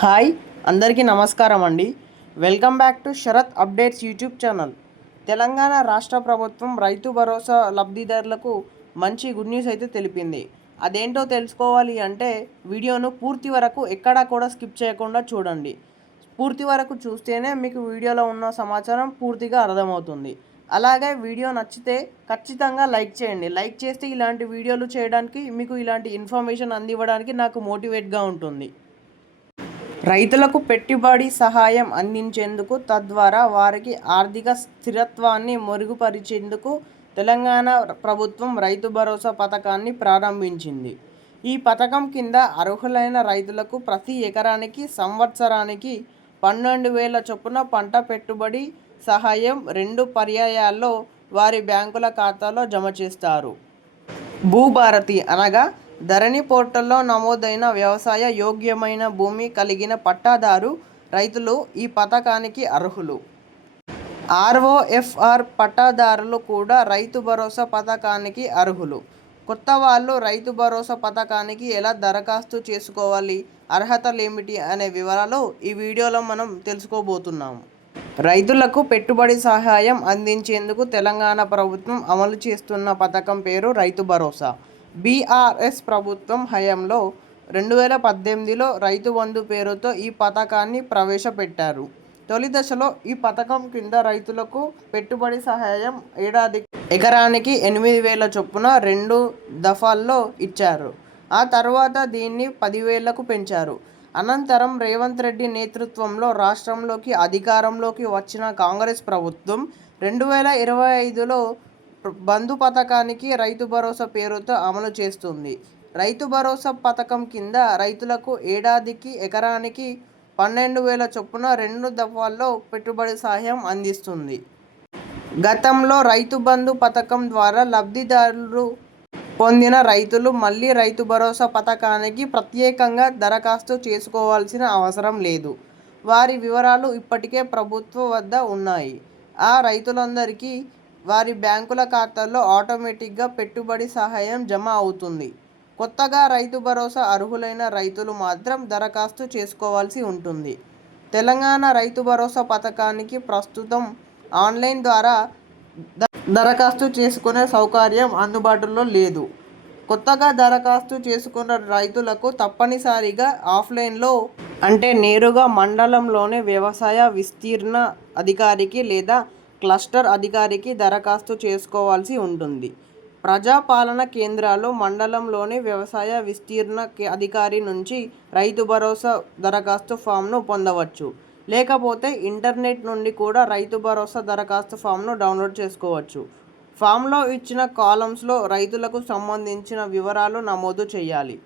Hi అందరికీ నమస్కారం అండి. Welcome back to Sharath updates YouTube channel. Telangana రాష్ట్ర ప్రభుత్వం రైతు భరోసా లబ్ధిదారులకు మంచి గుడ్ న్యూస్ అయితే తెలిపింది. అదేంటో తెలుసుకోవాలి అంటే వీడియోను పూర్తి వరకు ఎక్కడా కూడా స్కిప్ చేయకుండా చూడండి. పూర్తి వరకు చూస్తేనే మీకు వీడియోలో ఉన్న సమాచారం పూర్తిగా అర్థమవుతుంది. అలాగే వీడియో నచ్చితే ఖచ్చితంగా లైక్ చేయండి. లైక్ చేస్తే ఇలాంటి వీడియోలు చేయడానికి మీకు ఇలాంటి ఇన్ఫర్మేషన్ అందివ్వడానికి నాకు మోటివేట్గా ఉంటుంది. రైతులకు పెట్టుబడి సహాయం అందించేందుకు తద్వారా వారికి ఆర్థిక స్థిరత్వాన్ని మెరుగుపరిచేందుకు తెలంగాణ ప్రభుత్వం రైతు భరోసా పథకాన్ని ప్రారంభించింది. ఈ పథకం కింద అర్హులైన రైతులకు ప్రతి ఎకరానికి సంవత్సరానికి పన్నెండు వేల చొప్పున పంట పెట్టుబడి సహాయం రెండు పర్యాయాల్లో వారి బ్యాంకుల ఖాతాలో జమ చేస్తారు. భూభారతి అనగా ధరణి పోర్టల్లో నమోదైన వ్యవసాయ యోగ్యమైన భూమి కలిగిన పట్టాదారు రైతులు ఈ పథకానికి అర్హులు. ఆర్ఓఎఫ్ఆర్ పట్టాదారులు కూడా రైతు భరోసా పథకానికి అర్హులు. కొత్త వాళ్ళు రైతు భరోసా పథకానికి ఎలా దరఖాస్తు చేసుకోవాలి? అర్హతలు ఏమిటి అనే వివరాలు ఈ వీడియోలో మనం తెలుసుకోబోతున్నాము రైతులకు పెట్టుబడి సహాయం అందించేందుకు తెలంగాణ ప్రభుత్వం అమలు చేస్తున్న పథకం పేరు రైతు భరోసా. బీఆర్ఎస్ ప్రభుత్వం హయాంలో రెండు వేల పద్దెనిమిదిలో రైతు బంధు పేరుతో ఈ పథకాన్ని ప్రవేశపెట్టారు. తొలి దశలో ఈ పథకం కింద రైతులకు పెట్టుబడి సహాయం ఏడాది ఎకరానికి ఎనిమిది వేల చొప్పున రెండు దఫాల్లో ఇచ్చారు. ఆ తర్వాత దీన్ని పదివేలకు పెంచారు. అనంతరం రేవంత్ రెడ్డి నేతృత్వంలో రాష్ట్రంలోకి అధికారంలోకి వచ్చిన కాంగ్రెస్ ప్రభుత్వం రెండు వేల ఇరవై ఐదులో బంధు పథకానికి రైతు భరోసా పేరుతో అమలు చేస్తుంది. రైతు భరోసా పథకం కింద రైతులకు ఏడాదికి ఎకరానికి పన్నెండు వేల చొప్పున రెండు దఫాల్లో పెట్టుబడి సహాయం అందిస్తుంది. గతంలో రైతు బంధు పథకం ద్వారా లబ్ధిదారులు పొందిన రైతులు మళ్ళీ రైతు భరోసా పథకానికి ప్రత్యేకంగా దరఖాస్తు చేసుకోవాల్సిన అవసరం లేదు. వారి వివరాలు ఇప్పటికే ప్రభుత్వం వద్ద ఉన్నాయి. ఆ రైతులందరికీ వారి బ్యాంకుల ఖాతాల్లో ఆటోమేటిక్గా పెట్టుబడి సహాయం జమ అవుతుంది. కొత్తగా రైతు భరోసా అర్హులైన రైతులు మాత్రం దరఖాస్తు చేసుకోవాల్సి ఉంటుంది. తెలంగాణ రైతు భరోసా పథకానికి ప్రస్తుతం ఆన్లైన్ ద్వారా దరఖాస్తు చేసుకునే సౌకర్యం అందుబాటులో లేదు. కొత్తగా దరఖాస్తు చేసుకున్న రైతులకు తప్పనిసరిగా ఆఫ్లైన్లో అంటే నేరుగా మండలంలోని వ్యవసాయ విస్తీర్ణ అధికారికి లేదా క్లస్టర్ అధికారికి దరఖాస్తు చేసుకోవాల్సి ఉంటుంది. ప్రజాపాలన కేంద్రాలు మండలంలోని వ్యవసాయ విస్తీర్ణ అధికారి నుంచి రైతు భరోసా దరఖాస్తు ఫామ్ను పొందవచ్చు. లేకపోతే ఇంటర్నెట్ నుండి కూడా రైతు భరోసా దరఖాస్తు ఫామ్ను డౌన్లోడ్ చేసుకోవచ్చు. ఫామ్లో ఇచ్చిన కాలమ్స్లో రైతులకు సంబంధించిన వివరాలు నమోదు చేయాలి.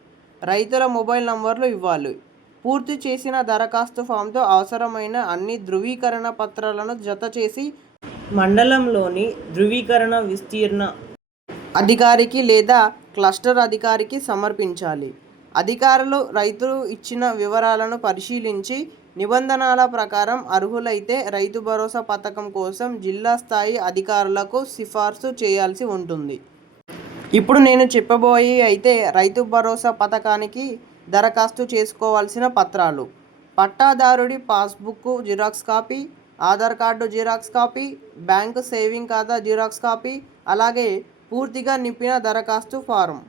రైతుల మొబైల్ నంబర్లు ఇవ్వాలి. పూర్తి చేసిన దరఖాస్తు ఫామ్తో అవసరమైన అన్ని ధృవీకరణ పత్రాలను జత చేసి మండలంలోని ధృవీకరణ విస్తీర్ణ అధికారికి లేదా క్లస్టర్ అధికారికి సమర్పించాలి. అధికారులు రైతులు ఇచ్చిన వివరాలను పరిశీలించి నిబంధనల ప్రకారం అర్హులైతే రైతు భరోసా పథకం కోసం జిల్లా స్థాయి అధికారులకు సిఫార్సు చేయాల్సి ఉంటుంది. ఇప్పుడు నేను చెప్పబోయే అయితే రైతు భరోసా పథకానికి దరఖాస్తు చేసుకోవాల్సిన పత్రాలు. పట్టాదారుడి passbook Xerox copy Aadhaar card Xerox copy bank saving ఖాతా జిరాక్స్ కాపీ అలాగే పూర్తిగా నింపిన దరఖాస్తు ఫారం.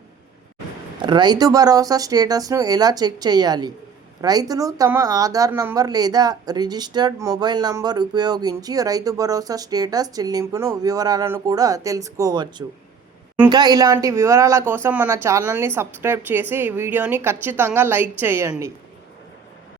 రైతు భరోసా స్టేటస్ను ఎలా చెక్ చేయాలి? రైతులు తమ ఆధార్ నంబర్ లేదా రిజిస్టర్డ్ మొబైల్ నంబర్ ఉపయోగించి రైతు భరోసా స్టేటస్ చెల్లింపును వివరాలను కూడా తెలుసుకోవచ్చు. ఇంకా ఇలాంటి వివరాల కోసం మన ఛానల్ని సబ్స్క్రైబ్ చేసి వీడియోని ఖచ్చితంగా లైక్ చేయండి.